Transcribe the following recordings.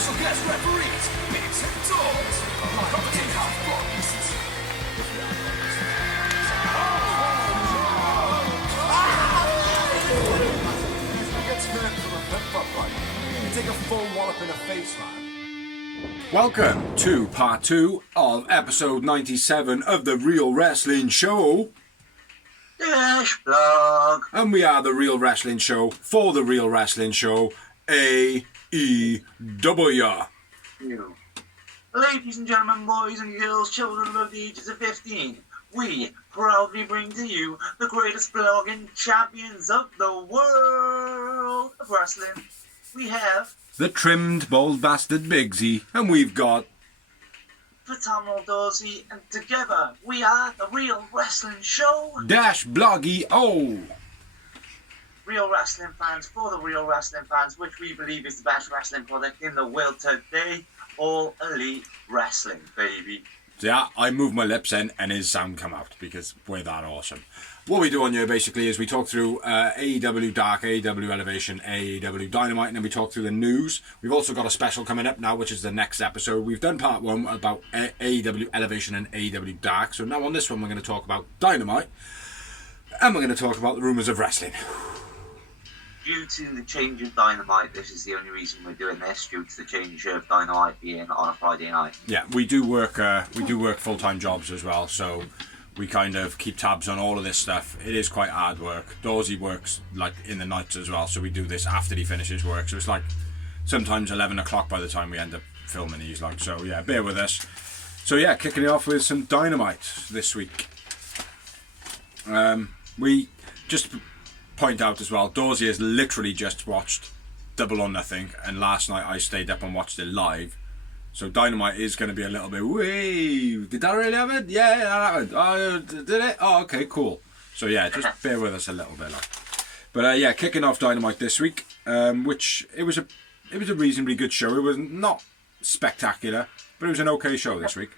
special guest referees, picks and dogs, commentating half boxed. Gets hurt from a flip-flop fight. You take a full wallop in the face, man. Welcome to part 2 of episode 97 of the Real Wrestling Show. Dash blog. And we are the Real Wrestling Show for the Real Wrestling Show, AEW. Ladies and gentlemen, boys and girls, children above the ages of 15, we proudly bring to you the greatest blogging champions of the world of wrestling. We have the trimmed bald bastard Bigsy, and we've got phenomenal Dorsey, and together we are the Real Wrestling Show. Dash Bloggy O. Real wrestling fans for the real wrestling fans, which we believe is the best wrestling product in the world today. All elite wrestling, baby. So yeah, I moved my lips in and his sound come out because we're that awesome. What we do on here basically is we talk through AEW Dark, AEW Elevation, AEW Dynamite, and then we talk through the news. We've also got a special coming up now, which is the next episode. We've done part 1 about AEW Elevation and AEW Dark. So now on this one we're going to talk about Dynamite, and we're going to talk about the rumours of wrestling. Due to the change of Dynamite, this is the only reason we're doing this, due to the change of Dynamite being on a Friday night. Yeah, we do work full-time jobs as well, so we kind of keep tabs on all of this stuff. It is quite hard work. Dorsey works like in the nights as well, so we do this after he finishes work. So it's like sometimes 11 o'clock by the time we end up filming these. Like, so yeah, bear with us. So yeah, kicking it off with some Dynamite this week. We just point out as well, Dorsey has literally just watched Double or Nothing, and last night I stayed up and watched it live. So Dynamite is going to be a little bit, wait, did that really happen? Yeah, that happened. Oh, did it? Oh, okay, cool. So yeah, just bear with us a little bit. Like. But yeah, kicking off Dynamite this week, which it was a reasonably good show. It was not spectacular, but it was an okay show this week.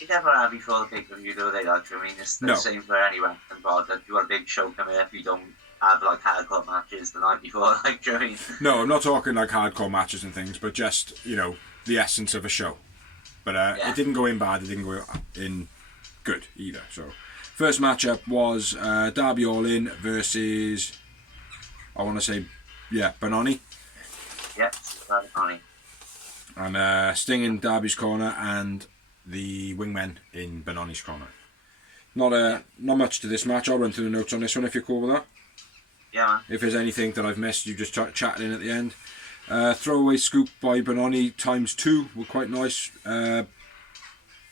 You never have before the pay-per-view, do they? Like, I mean, it's the same for any wrestling product. You got a big show coming up, you don't have like hardcore matches the night before, like, do you know what I mean? No, I'm not talking like hardcore matches and things, but just, you know, the essence of a show. But It didn't go in bad, it didn't go in good either. So, first matchup was Darby Allin versus, I want to say, Benoni. Yep, Benoni. And Sting in Darby's corner and the Wingmen in Benoni's corner. Not much to this match. I'll run through the notes on this one if you're cool with that. Yeah, man. If there's anything that I've missed, you just chat in at the end. Throwaway scoop by Benoni ×2 were quite nice.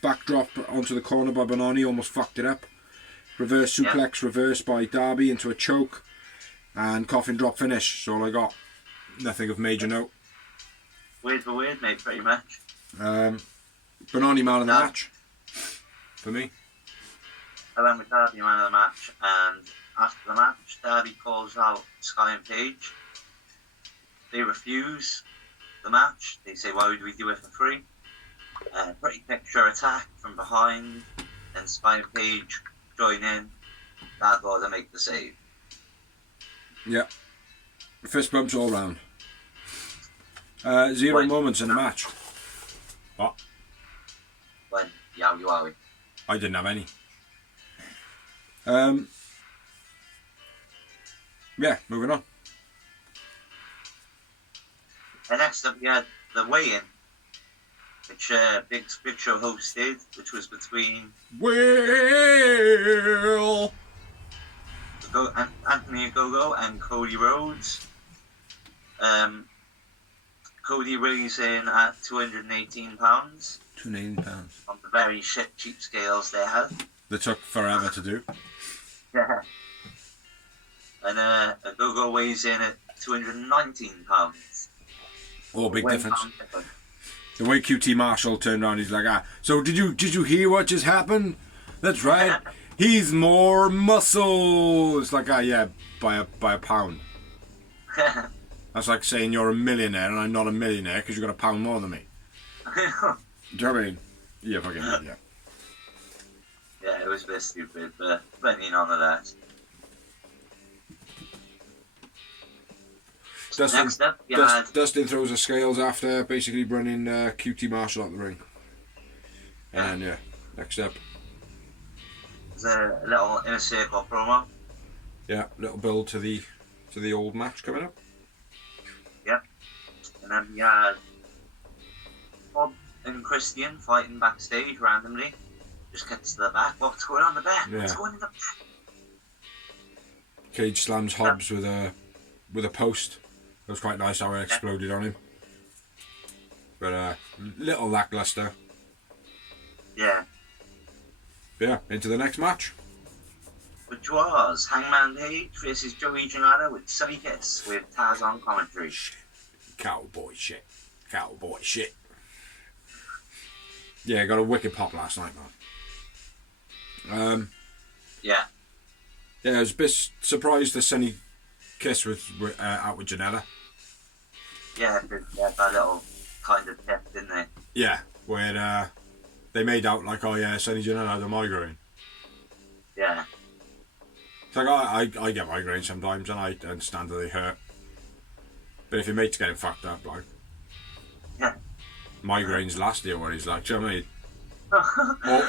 Backdrop onto the corner by Benoni, almost fucked it up. Reverse suplex, reverse by Darby into a choke. And coffin drop finish. That's all I got. Nothing of major note. Weird for weird, mate, pretty much. Benoni man of the match. For me. I went with Darby man of the match, and after the match, Darby calls out Sky and Paige. They refuse the match. They say, why would we do it for free? Pretty picture attack from behind, and Sky and Paige join in. Darby got to make the save. Yeah. Fist bumps all round. Zero moments in the match. What? When? Yowie wowie. I didn't have any. Yeah, moving on. And next up, we had the weigh-in, which Big Show hosted, which was between Will Anthony Ogogo and Cody Rhodes. Cody weighs in at £218. £218. On the very cheap scales they have. That took forever to do. Yeah. And Ogogo weighs in at £219. Oh, big difference. The way QT Marshall turned around, he's like, so did you hear what just happened? That's right. He's more muscle. It's like, yeah, by a pound. That's like saying you're a millionaire and I'm not a millionaire because you've got a pound more than me. Do you know what I mean? Yeah, fucking idiot. Yeah, it was a bit stupid, but nonetheless. Next up, you had Dustin throws the scales after basically running QT Marshall out the ring. And then, yeah, next up. there's a little inner circle promo. Yeah, little build to the old match coming up. Yep. And then we had Bob and Christian fighting backstage randomly. Just gets to the back. What's going on in the back? What's going in the back? Cage slams Hobbs with a post. It was quite nice how it exploded on him. But little lackluster. Yeah. Yeah, into the next match. Which was Hangman Page versus Joey Janela with Sunny Kiss with Taz on commentary. Cowboy shit. Yeah, got a wicked pop last night, man. Yeah. Yeah, I was a bit surprised the Sunny Kiss was out with Janela. Yeah, they had that little kind of tip, didn't they? Yeah, where they made out like, oh yeah, Sunny Janela had a migraine. Yeah. It's like, I get migraines sometimes and I understand that they hurt. But if your mate's getting fucked up, like, Yeah. migraines last year, what he's like, do you know what I mean?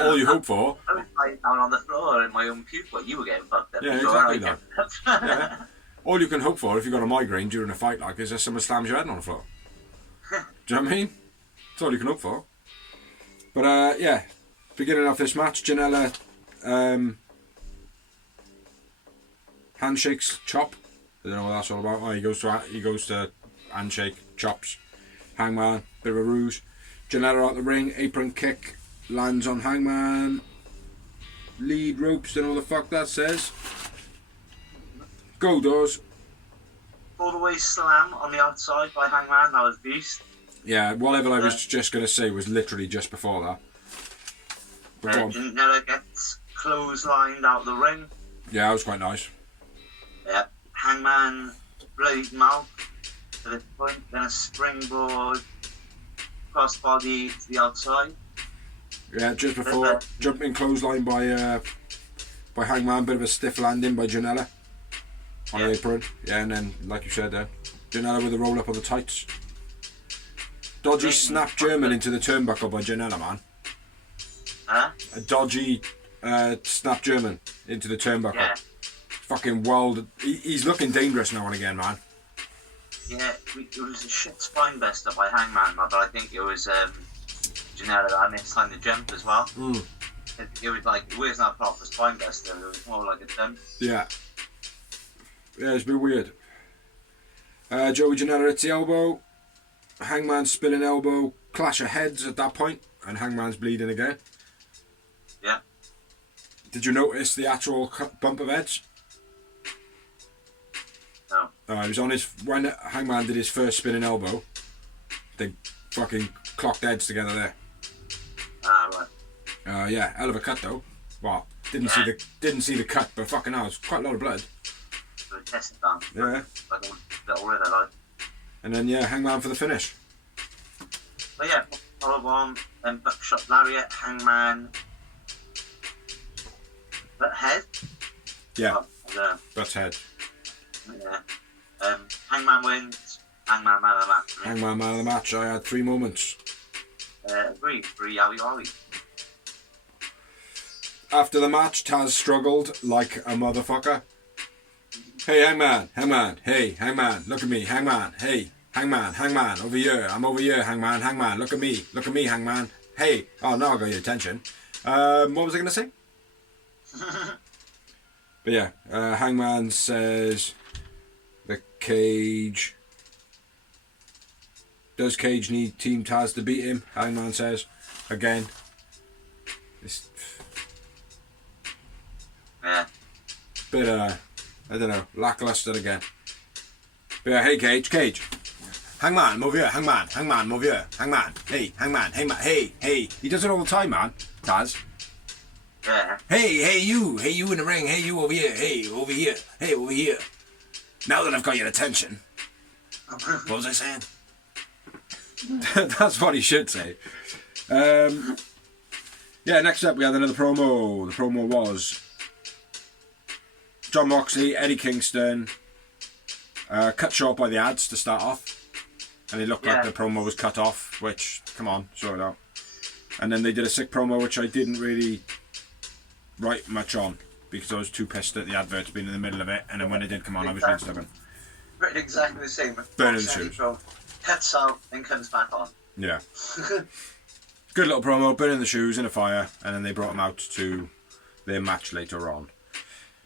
all you hope for. I was lying down on the floor in my own puke, but you were getting fucked up. Yeah, So exactly I that. get fucked up. Yeah. All you can hope for if you've got a migraine during a fight like is that someone slams your head on the floor. Do you know what I mean? That's all you can hope for. But yeah, beginning of this match, Janela handshakes Chop. I don't know what that's all about. Oh, he goes to handshake, chops. Hangman, bit of a ruse. Janela out the ring, apron kick, lands on Hangman. Lead ropes, don't know what the fuck that says. Go, Doors. All the way slam on the outside by Hangman, that was beast. Yeah, whatever I was just going to say was literally just before that. But go on. Janela gets clotheslined out of the ring. Yeah, that was quite nice. Yeah. Hangman bloodied mouth to this point, then a springboard crossbody to the outside. Yeah, just before jumping clothesline by Hangman, bit of a stiff landing by Janela on the apron. Yeah, and then like you said, Janela with a roll up on the tights. Dodgy snap German into the turnbuckle by Janela, man. Huh? A dodgy snap German into the turnbuckle. Yeah. Fucking wild. He's looking dangerous now and again, man. Yeah, it was a shit spine buster by Hangman, but I think it was Janela that missed time the jump as well. It was like, it wasn't a proper spine buster, it was more like a dump. Yeah. Yeah, it's a bit weird. Joey Janela hits the elbow. Hangman spilling elbow. Clash of heads at that point, and Hangman's bleeding again. Yeah. Did you notice the actual bump of heads? No. It was on when Hangman did his first spinning elbow. They fucking clocked heads together there. Right. Yeah, hell of a cut though. Well, didn't see the cut, but fucking hell, it's quite a lot of blood. So it tested down. Yeah. Like a little river, like. And then Hangman for the finish. But yeah, powerbomb, then buckshot lariat, Hangman. But head? Yeah. Oh, That's head. yeah. Hangman wins. Hangman man of the match. Hangman man of the match. I had 3 moments. Agreed. 3 yowie yowie. After the match, Taz struggled like a motherfucker. Hey, Hangman, hey, Hangman, look at me, Hangman, hey, Hangman, over here, I'm over here, Hangman, look at me, Hangman, hey, oh, now I got your attention. What was I going to say? But yeah, Hangman says, does Cage need Team Taz to beat him? Hangman says, again, Yeah. bit, I don't know, lackluster again. But yeah, hey Cage. Hangman, I'm over here, Hangman, I'm over here, Hangman, hey, hey. He does it all the time, man, Taz. Yeah. Hey, you in the ring, hey, you over here, hey, over here. Now that I've got your attention. What was I saying? That's what he should say. Yeah, next up we had another promo. The promo was John Moxley, Eddie Kingston, Cut short by the ads to start off. And it looked like Yeah. the promo was cut off, which, come on, sort it out. And then they did a sick promo, which I didn't really write much on, because I was too pissed at the adverts being in the middle of it, and then when it did come on, I was being stubborn. Written exactly the same. Burning the shoes. Cuts out, then comes back on. Yeah. Good little promo, burning the shoes in a fire, and then they brought them out to their match later on.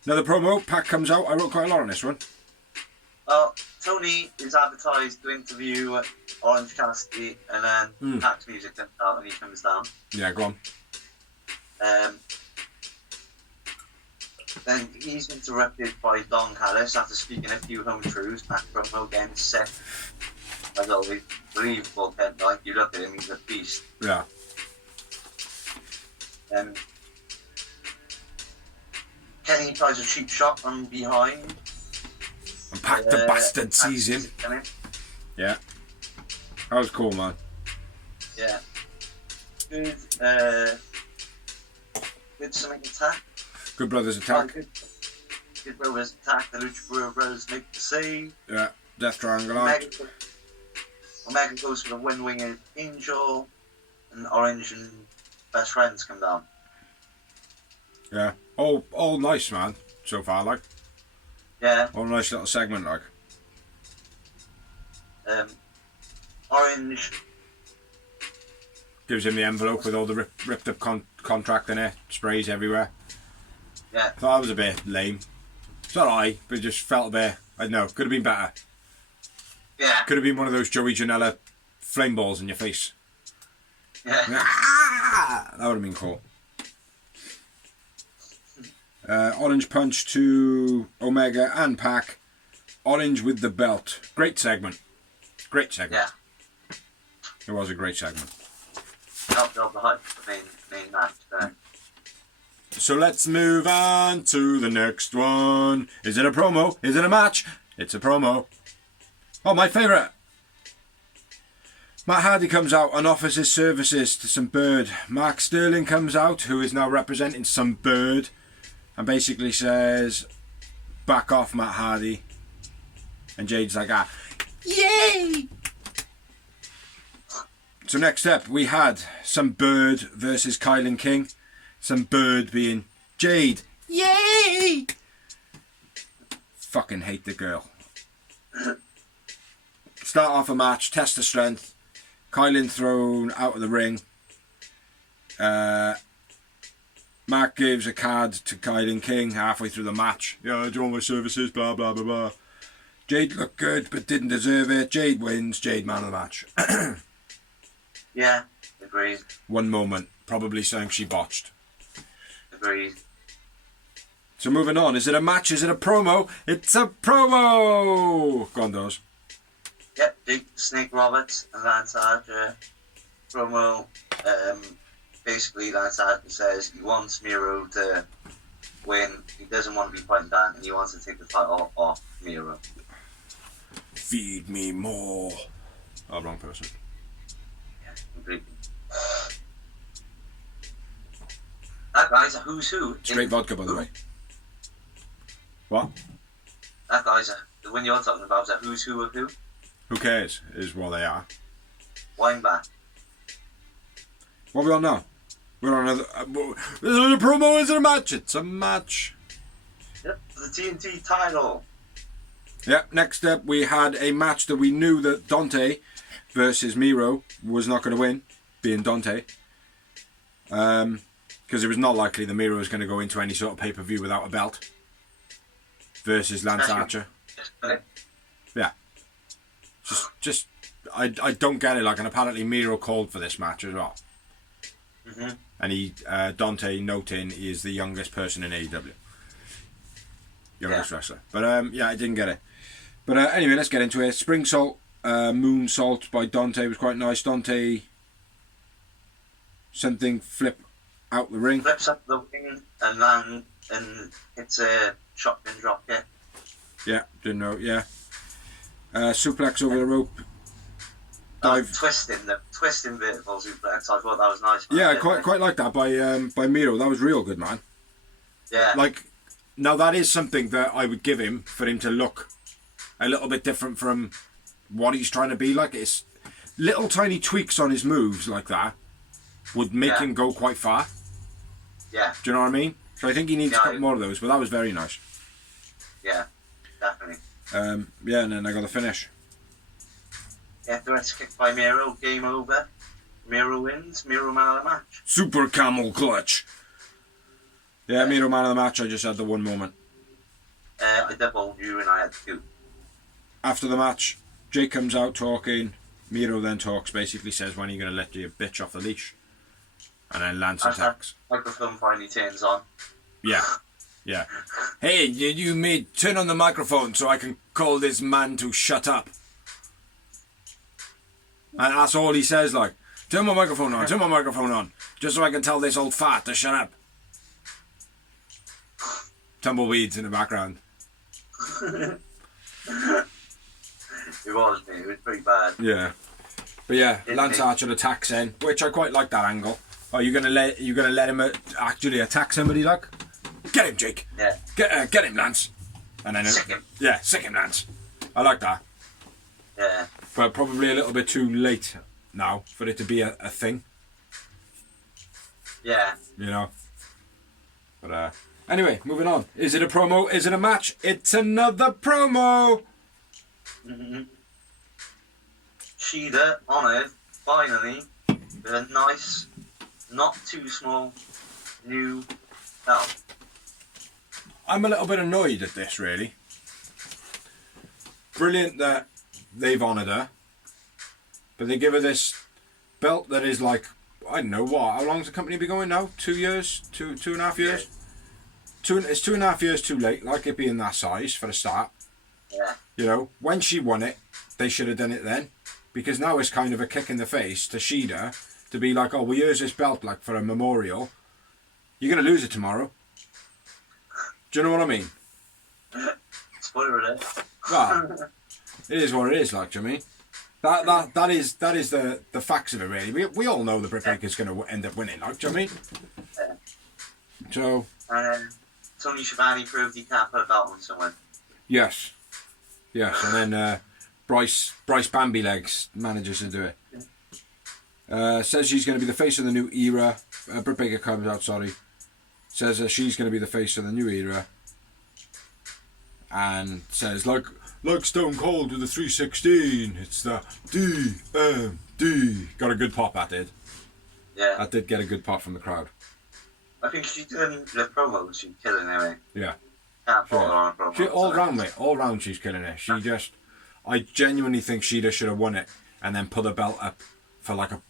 Another promo, Pac comes out. I wrote quite a lot on this one. Well, Tony is advertised to interview Orange Cassidy, and then Pac's music comes out and he comes down. Yeah, go on. Then he's interrupted by Don Callis after speaking a few home truths. Pac promo again, sick. As always, believable, Kent. Like, you look at him, he's a beast. Yeah. Kenny tries a cheap shot from behind. And Pac the bastard sees him. Yeah. That was cool, man. Yeah. Good, good something attack. Good Brothers attack. Good Brothers attack. The Lucha Brothers make the save. Yeah. Death Triangle out. Omega goes for the one-winged Angel, and Orange and Best Friends come down. Yeah. All nice, man, so far, like. Yeah. All nice little segment, like. Orange Gives him the envelope with all the ripped up contract in it, sprays everywhere. Yeah. Thought that was a bit lame. It's alright, but it just felt a bit, I don't know, could have been better. Yeah. Could have been one of those Joey Janela flame balls in your face. Yeah. Ah! That would have been cool. Orange punch to Omega and Pac. Orange with the belt. Great segment. Great segment. Yeah. It was a great segment. Helped up the hype for the main match there. So let's move on to the next one. Is it a promo? Is it a match? It's a promo. Oh, my favourite. Matt Hardy comes out and offers his services to some bird. Mark Sterling comes out, who is now representing some bird, and basically says, back off, Matt Hardy. And Jade's like, yay! So next up, we had some bird versus Kylan King. Some bird being Jade. Yay! Fucking hate the girl. Start off a match, test of strength. Kylan thrown out of the ring. Mark gives a card to Kylan King halfway through the match. Yeah, do you want my services? Blah, blah, blah, blah. Jade looked good, but didn't deserve it. Jade wins. Jade man of the match. Yeah, agreed. One moment. Probably something she botched. Agreed. So moving on. Is it a match? Is it a promo? It's a promo! Go on, Dawes. Yep, Jake Snake Roberts and Lance Archer promo. Basically, Lance Archer says he wants Miro to win. He doesn't want to be pointing down, and he wants to take the title off Miro. Feed me more. Oh, wrong person. Yeah, completely. That guy's a who's who. Straight vodka, by the way. What? That guy's the one you're talking about is a who's who of who. Who cares? Is what they are. Wind back. What are we on now? We're on another. Is it a promo? Is it a match? It's a match. Yep, the TNT title. Yep. Next up, we had a match that we knew that Dante versus Miro was not going to win, being Dante. Because it was not likely that Miro was going to go into any sort of pay-per-view without a belt. Versus Lance Archer. Yeah. Just, I don't get it. Like, and apparently Miro called for this match as well. Mm-hmm. And Dante noting he is the youngest person in AEW. Youngest wrestler. But yeah, I didn't get it. But anyway, let's get into it. Spring Salt, Moon Salt by Dante was quite nice. Dante, something flip out the ring. Flips up the wing and it's a shotgun drop kick. Yeah, didn't know. Yeah. Suplex over the rope. Dive. Twisting vertical suplex. I thought that was nice. Yeah, I quite like that by Miro. That was real good, man. Yeah. Like, now that is something that I would give him for him to look a little bit different from what he's trying to be like. It's little tiny tweaks on his moves like that would make him go quite far. Yeah. Do you know what I mean? So I think he needs a couple more of those, but that was very nice. Yeah, definitely. Yeah, and then I got the finish. Yeah, the rest kicked by Miro, game over. Miro wins, Miro man of the match. Super camel clutch. Yeah, Miro man of the match, I just had the one moment. I doubled you and I had 2. After the match, Jake comes out talking. Miro then talks, basically says, when are you going to let your bitch off the leash? And then Lance attacks. Microphone finally turns on. Yeah, yeah. Hey, you made turn on the microphone so I can call this man to shut up. And that's all he says, like, turn my microphone on, just so I can tell this old fat to shut up. Tumbleweeds in the background. It was, mate. It was pretty bad. Yeah. But yeah, Lance Archer attacks in, which I quite like that angle. Oh, you're gonna let him actually attack somebody, like? Get him, Jake. Yeah. Get him, Lance. And then Sick him. Yeah, sick him, Lance. I like that. Yeah. But probably a little bit too late now for it to be a thing. Yeah. You know. But anyway, moving on. Is it a promo? Is it a match? It's another promo. Mm-hmm. Shida honoured finally with a nice, not too small, new belt. I'm a little bit annoyed at this, really. Brilliant that they've honoured her, but they give her this belt that is like, I don't know what. How long's the company been going now? 2 years, two and a half years. It's 2.5 years too late. Like it being that size for a start. Yeah. You know, when she won it, they should have done it then, because now it's kind of a kick in the face to Shida to be like, oh, well, here's this belt like for a memorial. You're gonna lose it tomorrow. Do you know what I mean? Spoiler alert. Well, it is what it is, like, do you know what I mean? That is the facts of it, really. We all know the Britt Baker's going to end up winning, like, do you know what I mean? Yeah. So. Tony Schiavone proved he can't put a belt on someone. Yes. Yes, and then Bryce Bambi Legs manages to do it. Says she's going to be the face of the new era. Britt Baker comes out, sorry. Says she's going to be the face of the new era. And says, like Stone Cold with the 316, it's the DMD. Got a good pop, that did. Yeah. That did get a good pop from the crowd. I think she's doing the promos, she's killing it, mate. Yeah. Can't follow her on a promo. She, all round, mate. All round she's killing it. She just... I genuinely think Shida should have won it and then put the belt up for like a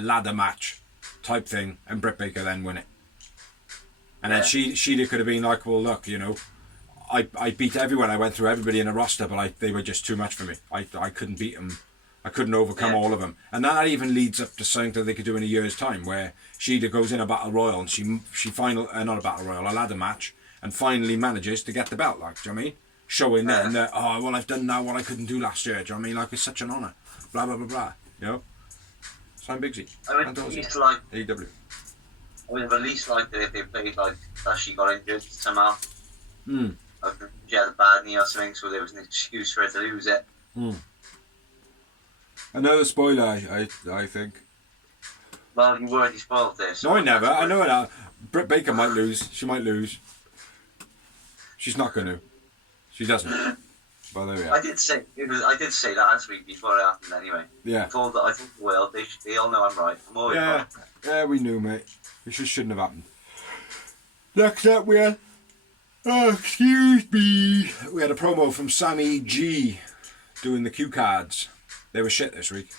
ladder match type thing, and Britt Baker then win it. And then Shida could have been like, well, look, you know, I beat everyone. I went through everybody in a roster, but they were just too much for me. I couldn't beat them. I couldn't overcome all of them. And that even leads up to something that they could do in a year's time, where Shida goes in a battle royal and she not a battle royal, a ladder match, and finally manages to get the belt. Like, do you know what I mean? Showing then that, oh, well, I've done now what I couldn't do last year. Do you know what I mean? Like, it's such an honour. Blah blah blah blah. You know. Sign Bigsy. I would at least like AEW. I would have at least liked it if they played like that she got injured somehow. Like she had a bad knee or something, so there was an excuse for her to lose it. Another spoiler, I think. Well, you already spoiled this. No, I never. I know it. Britt Baker might lose. She might lose. She's not going to. She doesn't. But there we are. I did say that last week before it happened. Anyway. I told the world they all know I'm right. I'm always right. Yeah, we knew, mate. It just shouldn't have happened. Next up, we had. Oh, excuse me. We had a promo from Sammy G doing the cue cards. They were shit this week.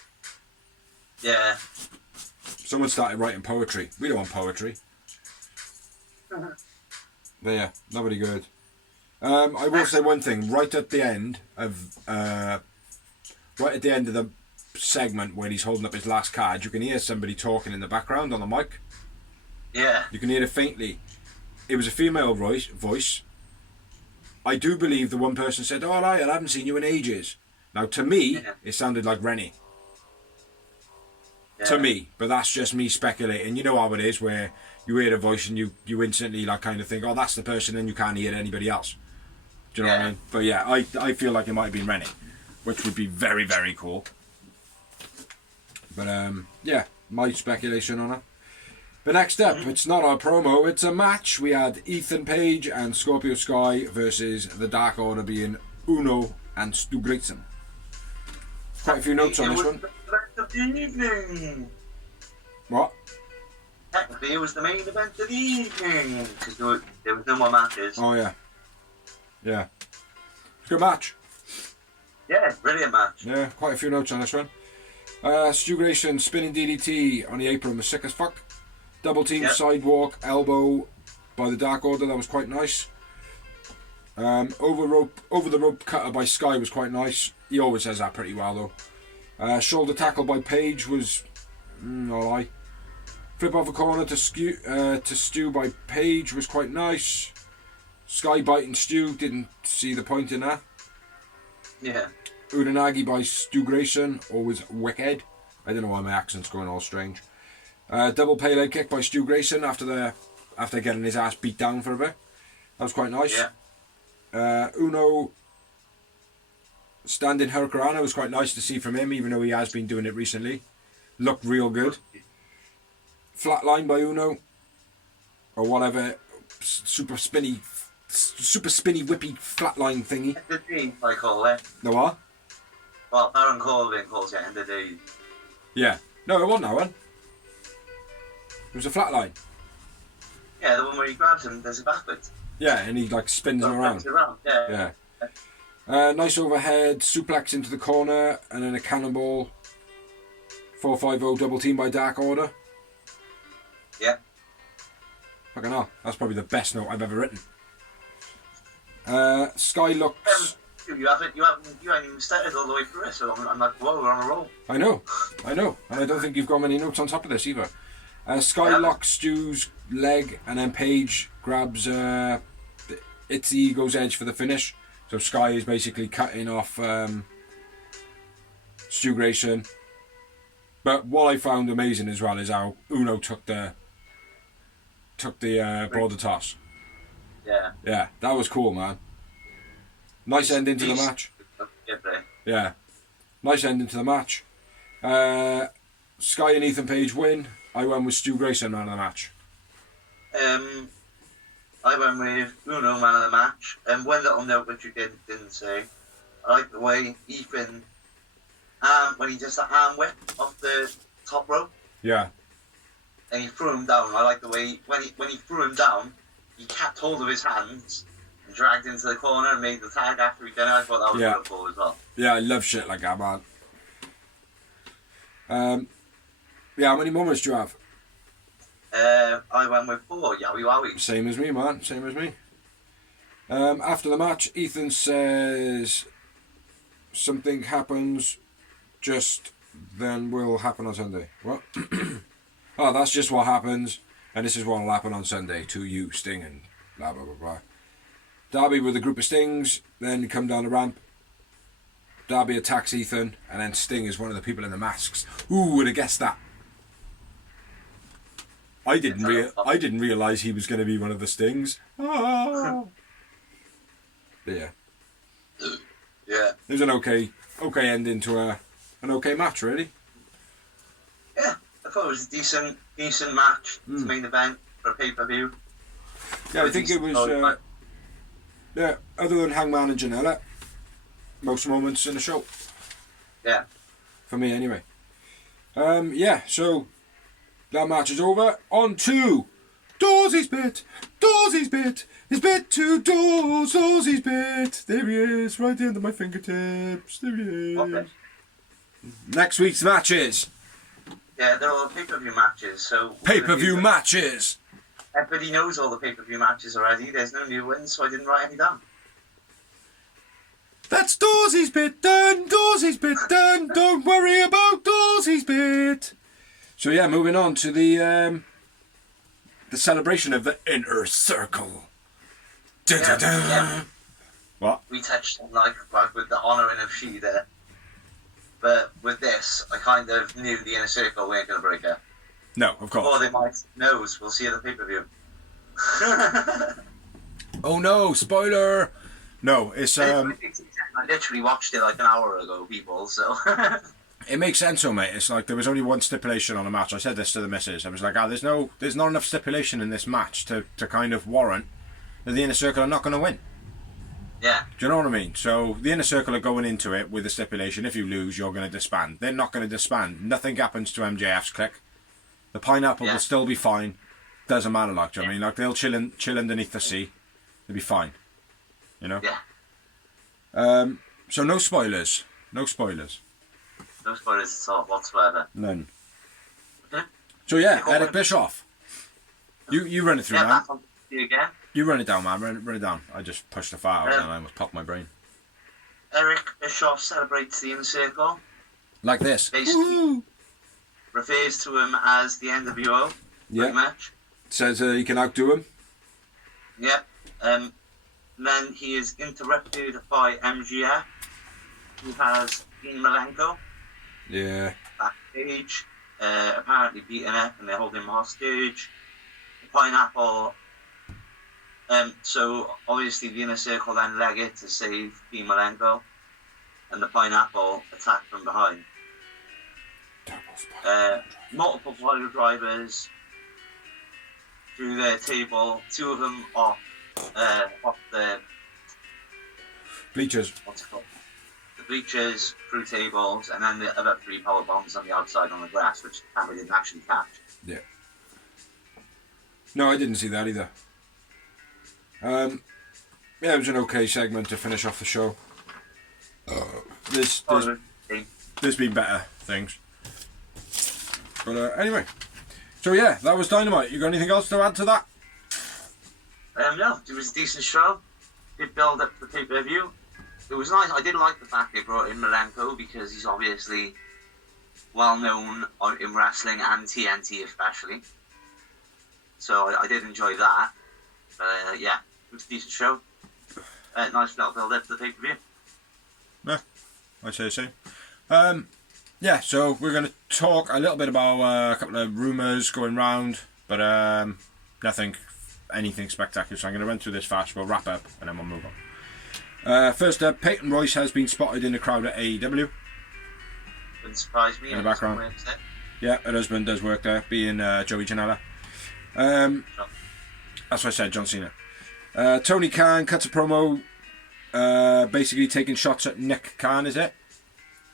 Yeah. Someone started writing poetry. We don't want poetry. There, nobody good. I will say one thing. Right at the end of the segment when he's holding up his last card, you can hear somebody talking in the background on the mic. Yeah. You can hear it faintly. It was a female voice. I do believe the one person said, "Oh, I haven't seen you in ages." Now, to me, it sounded like Rennie. Yeah. To me, but that's just me speculating. You know how it is, where you hear a voice and you instantly like kind of think, "Oh, that's the person," and you can't hear anybody else. Do you know what I mean? But yeah, I feel like it might have been Rennie, which would be very, very cool. But yeah, my speculation on it. But next up, it's not our promo, it's a match. We had Ethan Page and Scorpio Sky versus the Dark Order being Uno and Stu Grayson. Quite a few notes on this one. Of the evening. What? Technically, it was the main event of the evening because there was no more matches. Oh yeah, yeah. Good match. Yeah, brilliant match. Yeah, quite a few notes on this one. Stu Grayson spinning DDT on the apron was sick as fuck. Double team sidewalk elbow by the Dark Order, that was quite nice. Over the rope cutter by Sky was quite nice. He always says that pretty well though. Shoulder tackle by Page was alright. Flip off a corner to Stu by Page was quite nice. Sky biting Stu, didn't see the point in that. Yeah. Uranagi by Stu Grayson, always wicked. I don't know why my accent's going all strange. Double Pele kick by Stu Grayson after getting his ass beat down for a bit. That was quite nice. Yeah. Uno standing Hurricanrana was quite nice to see from him, even though he has been doing it recently. Looked real good. Flatline by Uno, or whatever, super spinny whippy flatline thingy. The team, I call it. The what? Well, Baron Corbin calls it end of the. Yeah. No, it wasn't that one. It was a flatline. Yeah, the one where he grabs him, does it backwards. Yeah, and he like spins him around. Yeah. Nice overhead suplex into the corner, and then a cannonball. 450 double team by Dark Order. Yeah. Fucking hell, that's probably the best note I've ever written. Sky looks. You haven't even started all the way through it, so I'm like, whoa, we're on a roll. I know, and I don't think you've got many notes on top of this either. Sky locks Stu's leg, and then Page grabs It's the Ego's Edge for the finish. So Sky is basically cutting off Stu Grayson. But what I found amazing as well is how Uno took the border toss. Yeah. Yeah, that was cool, man. Nice ending to the match. Yeah, nice ending to the match. Sky and Ethan Page win. I went with Stu Grayson man of the match. I went with Uno man of the match. And one little note which you didn't say, I like the way Ethan, when he does the arm whip off the top rope. Yeah. And he threw him down. I like the way when he threw him down, he kept hold of his hands and dragged into the corner and made the tag after he done it. I thought that was really cool as well. Yeah, I love shit like that, man. Yeah, how many moments do you have? I went with 4, yowie wowie. Same as me, man. Same as me. After the match, Ethan says something happens, just then will happen on Sunday. What? Oh, that's just what happens, and this is what will happen on Sunday to you, Sting, and blah, blah, blah, blah. Darby with a group of Stings, then come down the ramp. Darby attacks Ethan, and then Sting is one of the people in the masks. Who would have guessed that? I didn't realise he was going to be one of the Stings. Ah. Yeah. Yeah. It was an okay ending to an okay match, really. Yeah, I thought it was a decent match. It's the main event for a pay-per-view. Yeah, I think it was. Yeah, other than Hangman and Janela, most moments in the show. Yeah. For me, anyway. Yeah, so that match is over. On to Dawsey's bit. Dawsey's bit. His bit to Dawsey's bit. There he is, right under my fingertips. There he is. Okay. Next week's matches. Yeah, they're all pay-per-view matches, so... Pay-per-view matches. Everybody knows all the pay-per-view matches already. There's no new ones, so I didn't write any down. That's Dawsey's bit done. Dawsey's bit done. Don't worry about Dawsey's bit. So yeah, moving on to the celebration of the Inner Circle. Yeah. What? We touched on like with the honouring of She there. But with this, I kind of knew the Inner Circle weren't going to break it. No, of course. Or they might. Knows. We'll see at the pay-per-view. Oh no, spoiler! No, it's I literally watched it like an hour ago, people. So it makes sense, though, mate. It's like there was only one stipulation on a match. I said this to the missus. I was like, there's not enough stipulation in this match to kind of warrant that the Inner Circle are not going to win. yeah, Do you know what I mean? So the Inner Circle are going into it with a stipulation: if you lose, you're going to disband. They're not going to disband. Nothing happens to MJF's clique. The Pineapple will still be fine. Doesn't matter, like, do you know what I mean? Like, they'll chill underneath the sea. They'll be fine. You know? yeah. So no spoilers. No spoilers. No spoilers at all whatsoever. None. Okay. So yeah, Eric Bischoff. You run it through, Yeah, man. back on to you again. You run it down, man. Run it down. I just pushed the fire out and I almost popped my brain. Eric Bischoff celebrates the Inner Circle. Like this. Basically, refers to him as the NWO. Yeah. Pretty much. Says he can outdo him. Yep. Then he is interrupted by MGF, who has Dean Malenko Yeah. backstage, apparently beaten up, and they hold him hostage. The Pineapple. So obviously the Inner Circle then leg it to save Dean Malenko, and the Pineapple attack from behind. Multiple pile drivers through their table, two of them off the Bleachers. what's it called? The bleachers, through tables, and then the other three power bombs on the outside on the grass, which the camera didn't actually catch. Yeah. No, I didn't see that either. Yeah, it was an okay segment to finish off the show. There's been better things. But anyway. So yeah, that was Dynamite. You got anything else to add to that? No, it was a decent show. Did build up the pay-per-view. It was nice. I did like the fact they brought in Malenko because he's obviously well known in wrestling and TNT especially. So I did enjoy that. Yeah, it was a decent show. Nice little build up to the pay-per-view. Yeah, I'd say the same. Yeah, so we're going to talk a little bit about a couple of rumours going round, but anything spectacular. So I'm going to run through this fast. We'll wrap up and then we'll move on. First up, Peyton Royce has been spotted in the crowd at AEW. Wouldn't surprise me. In the background. Yeah, her husband does work there, being Joey Janela. That's what I said, John Cena. Tony Khan cuts a promo, basically taking shots at Nick Khan, is it?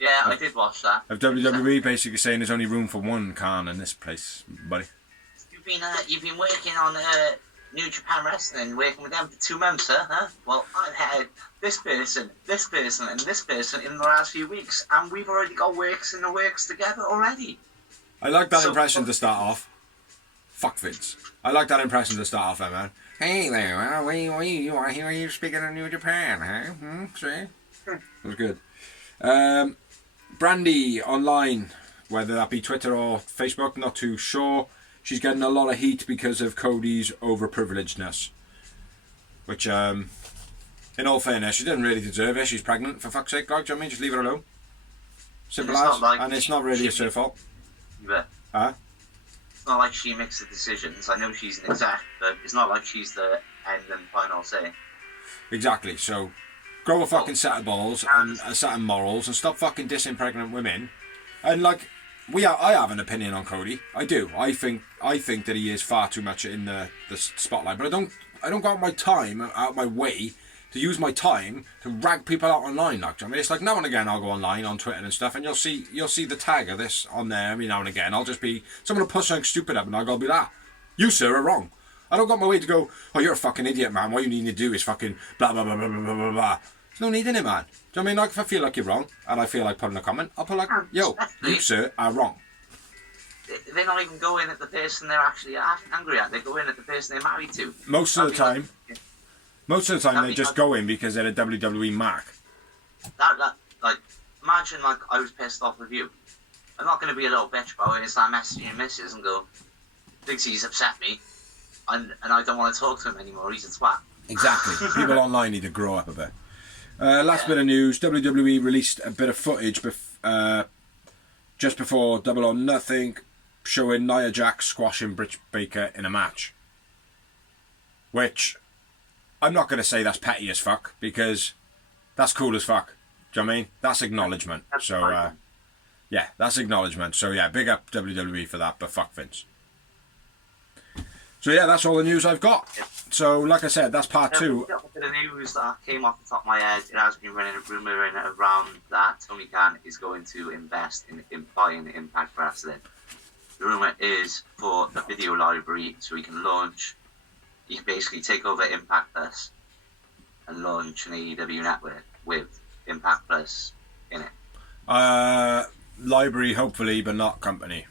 Yeah, I did watch that. Of WWE, basically saying there's only room for one Khan in this place, buddy. You've been working on New Japan Wrestling, working with them for 2 months, huh? Well, I've had this person, and this person in the last few weeks, and we've already got works in the works together already. I like that impression to start off. Fuck Vince. I like that impression to start off, man. Hey there, you want to hear you speaking of New Japan, huh? See? It was good. Brandy online, whether that be Twitter or Facebook, not too sure. She's getting a lot of heat because of Cody's overprivilegedness. Which, in all fairness, she didn't really deserve it. She's pregnant, for fuck's sake, like, do you know what I mean? Just leave her alone. Simple as. And it's not really her fault. Yeah. Huh? It's not like she makes the decisions. I know she's an exec, but it's not like she's the end and final say. Exactly, so grow a fucking set of balls and a set of morals and stop fucking dissing pregnant women. And like, I have an opinion on Cody. I do. I think that he is far too much in the spotlight. But I don't go out my time, out my way, to use my time to rag people out online. Like, I mean, it's like now and again I'll go online on Twitter and stuff, and you'll see the tag of this on there every now and again. I'll just be someone will push something stupid up, and I'll go be that. You sir are wrong. I don't got my way to go. Oh, you're a fucking idiot, man. What you need to do is fucking blah blah blah blah blah blah blah. There's no need in it, man. Do you know what I mean? Like, if I feel like you're wrong and I feel like putting a comment, I'll put like, yo, you sir are wrong. They're not even going at the person they're actually angry at. They go in at the person they're married to. Most of the time they just go in because they're a WWE mark. Like, imagine like I was pissed off with you. I'm not going to be a little bitch about it and start messaging your missus and go, thinks he's upset me, and I don't want to talk to him anymore. He's a twat. Exactly. People online need to grow up a bit. Last bit of news, WWE released a bit of footage just before Double or Nothing, showing Nia Jax squashing Britt Baker in a match. Which, I'm not going to say that's petty as fuck, because that's cool as fuck. Do you know what I mean? That's acknowledgement. So, yeah, that's acknowledgement. So, yeah, big up WWE for that, but fuck Vince. So, yeah, that's all the news I've got. So, like I said, that's part 2. The news that came off the top of my head, it has been running a rumour around that Tony Khan is going to invest in buying Impact Wrestling. The rumour is for the video library, so he can basically take over Impact Plus and launch an AEW network with Impact Plus in it. Library, hopefully, but not company.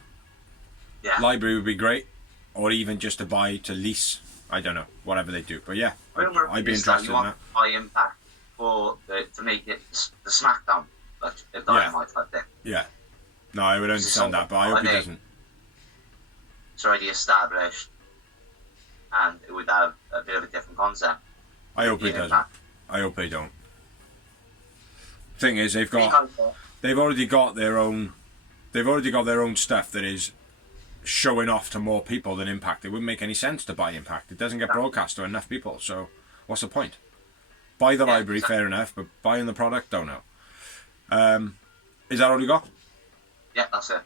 Yeah. Library would be great, or even just to lease. I don't know, whatever they do. But yeah, I'd be interested in that. Buy Impact to make it the SmackDown, like the Dynamite type thing. Yeah. No, I would understand that, but I hope he doesn't. It's already established, and it would have a bit of a different concept. I hope he doesn't. I hope they don't. Thing is, they've already got their own stuff that is showing off to more people than Impact. It wouldn't make any sense to buy Impact. It doesn't get broadcast to enough people, so what's the point? Buy the library, fair enough, but buying the product, don't know. Is that all you got? Yeah, that's it.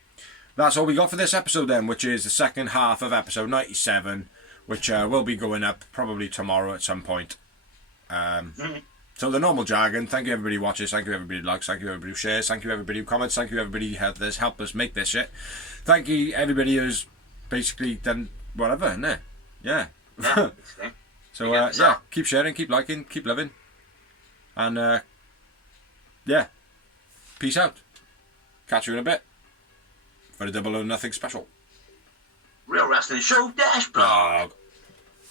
That's all we got for this episode then, which is the second half of episode 97, which will be going up probably tomorrow at some point. So the normal jargon. Thank you everybody who watches, thank you everybody who likes, thank you everybody who shares, thank you everybody who comments, thank you everybody who helped us make this shit. Thank you everybody who's basically done whatever, innit? Yeah. So yeah, keep sharing, keep liking, keep loving. And yeah. Peace out. Catch you in a bit for a Double or Nothing special. Real Wrestling Show Dash Blog.